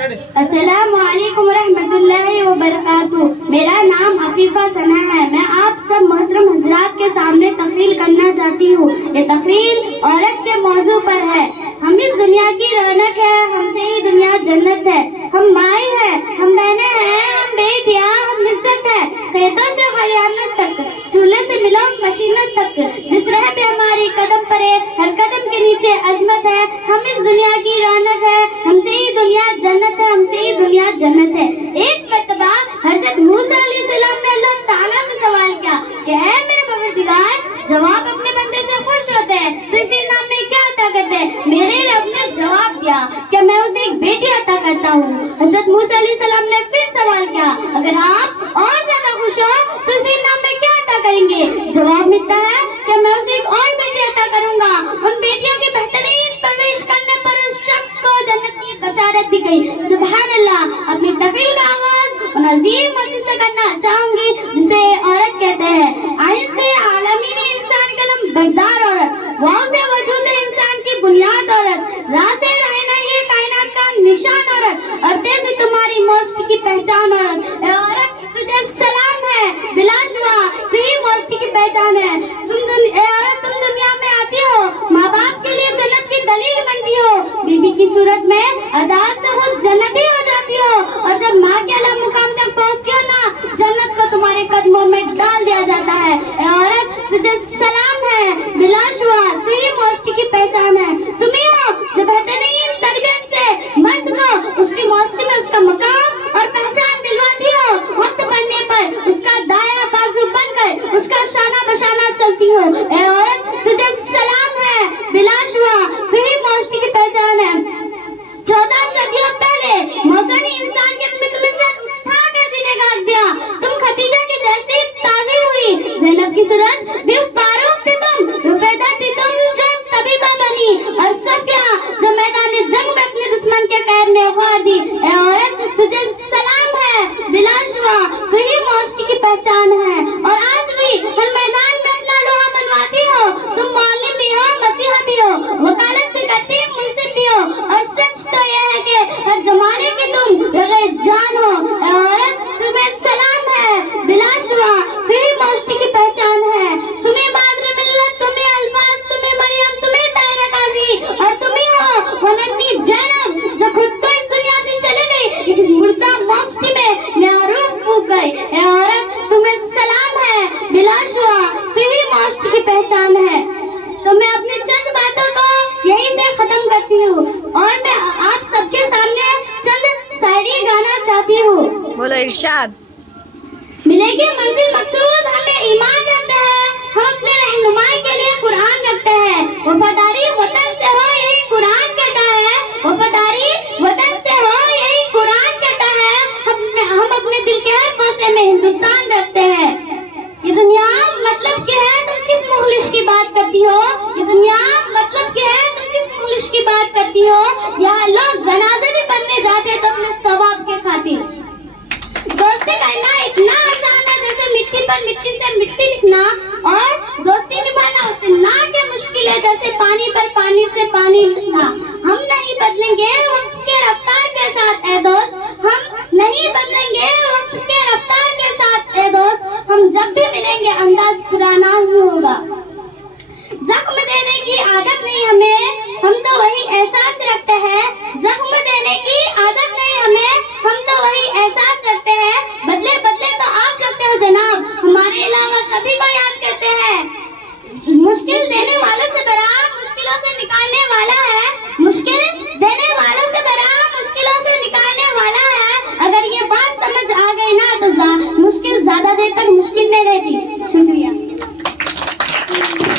السلام علیکم ورحمۃ اللہ وبرکاتہ. میرا نام عفیفہ ثنا ہے. میں آپ سب محترم حضرات کے سامنے تقریر کرنا چاہتی ہوں. یہ تقریر عورت کے موضوع پر ہے. ہم اس دنیا کی رونق ہے, ہم سے ہی دنیا جنت ہے. ہم مائیں ہیں, ہم بہنیں ہیں, ہم بیٹیاں, ہم عزت ہے. کھیتوں سے خیانت تک, چولہے سے ملو مشینت تک, جس راہ پہ ہماری قدم پڑے ہر قدم کے نیچے عظمت ہے. ہم اس دنیا کی رونق ہے, ہم سے ہی دنیا جنت ہے, ہم سے ہی دنیا جنت ہے. ایک مرتبہ حضرت موسیٰ علیہ السلام نے اللہ تعالیٰ سے سوال کیا کہ اے میرے پروردگار, جواب اپنے بندے سے خوش ہوتے ہیں تو اسی نام میں کیا عطا کرتے ہیں؟ میرے رب نے جواب دیا کہ میں اسے ایک بیٹی عطا کرتا ہوں. حضرت موسیٰ علیہ السلام نے پھر سوال کیا, اگر آپ اور زیادہ خوش ہو تو اسی نام میں کیا عطا کریں گے؟ جواب ملتا ہے کہ میں اسے ایک اور بیٹی عطا کروں گا. ان بیٹیوں کی بہترین پرورش کرنے پر اس شخص کو جنت کی بشارت دی گئی. سبحان اللہ. اپنی تقریر کا آغاز ان عظیم مسجد سے کرنا چاہوں گی جسے عورت کہتے ہیں. آئین سے عالمین انسان قلم بردار عورت, واو سے وجود انسان کی بنیاد عورت, راہ سے رہنا یہ کائنات کا نشان عورت, اور تے سے تمہاری معاشرے کی پہچان عورت. اے عورت تجھے سلام ہے, بلا شبہ تو ہی معاشرے کی پہچان ہے. اے عورت تم دنیا میں آتی ہو, ماں باپ کے لیے جنت کی دلیل بنتی ہو, بیوی کی صورت میں عدالت سے خود جنتی ہو جاتی ہو, اور جب ماں کے اعلیٰ مقام تک پہنچتی ہو نا, جنت کو تمہارے قدموں میں ڈال دیا جاتا ہے. اے عورت تجھے سلام ہے, بلا شبہ تو ہی معاشرے کی پہچان ہے. تم ہی ہو جو بہترین تربیت سے مرد کو اس کی معاشرے میں اس کا مقام اور پہچان دلواتی ہو. وقت بننے پر اس کا دایاں بازو بن کر اس کا شانہ بشانہ چلتی ہو. اے عورت تجھے سلام ہے, بلا شبہ تو ہی معاشرے کی پہچان ہے. 14 صدیوں پہلے موسیٰ نے انسان کے مثل سے اٹھا کر جینے کا حق دیا. تم خدیجہ کی جیسی تازی ہوئی, زینب کی صورت بھی فاروق تھی تم, رفیدہ تھی تم جو طبیبہ بنی, اور صفیہ جو میدان جنگ میں اپنے دشمن کے قہر میں غار دی. اے عورت تجھے سلام ہے, بلا شبہ تو ہی معاشرے کی پہچان ہے. اور آج بھی ہر میدان میں اپنا لوہا منواتی ہو. تم معلم بھی ہو, مسیحا بھی ہو, وکالت بھی کرتی, منصف بھی ہو, اور سچ تو یہ ہے کہ ہر زمانے کی تم رغے جان ہو. اے عورت تمہیں سلام ہے, بلا شبہ تو ہی معاشرے کی پہچان ہے. تمہیں مادر ملت, تمہیں الفاظ, تمہیں مریم, تمہیں طاہرہ قاضی, اور تمہیں ہو وہ ننھی زینب جو خود تو اس دنیا سے چلے گئی لیکن اس مردہ معاشرے میں نیا روح پھونک گئی. اے عورت تمہیں سلام ہے, بلا شبہ تو ہی معاشرے کی پہچان ہے. تو میں اپنے چند باتوں کو یہیں سے ختم کرتی ہوں, اور میں آپ سب کے سامنے چند شاعری گانا چاہتی ہوں. بولو ارشاد. ملے گی منزل مقصود ہمیں ایمان رکھتے ہیں, ہم اپنے رہنمائی کے لیے قرآن رکھتے ہیں. وفاداری وطن سے ہو یہی قرآن کہتا ہے, وفاداری وطن سے ہو یہی قرآن کہتا ہے. ہم اپنے دل کے ہر کونے میں ہندوستان رکھتے ہیں. یہ دنیا مطلب کیا ہے, تم کس مخلص کی بات کرتی ہو؟ یہ دنیا مطلب کیا ہے, تم کس مخلص کی بات کرتی ہو؟ یہاں لوگ جنازے بھی بننے جاتے تو اپنے ثواب کے خاطر. دوستی کرنا اتنا آسان ہے جیسے مٹی پر مٹی سے مٹی لکھنا, اور دوستی نبھانا اتنا کہ مشکل ہے جیسے پانی پر پانی سے پانی لکھنا. ہم نہیں بدلیں گے وقت کے رفتار کے ساتھ اے دوست, ہم نہیں بدلیں گے وقت کے رفتار کے ساتھ اے دوست. ہم جب بھی ملیں گے انداز پرانا ہی ہوگا. زخم دینے کی عادت نہیں ہمیں, ہم تو وہی احساس رکھتے ہیں. زخم دینے کی عادت نہیں ہمیں, ہم تو وہی احساس رکھتے ہیں. بدلے بدلے تو آپ رکھتے ہو جناب, ہمارے علاوہ سبھی کو یاد کرتے ہیں. مشکل دینے والوں سے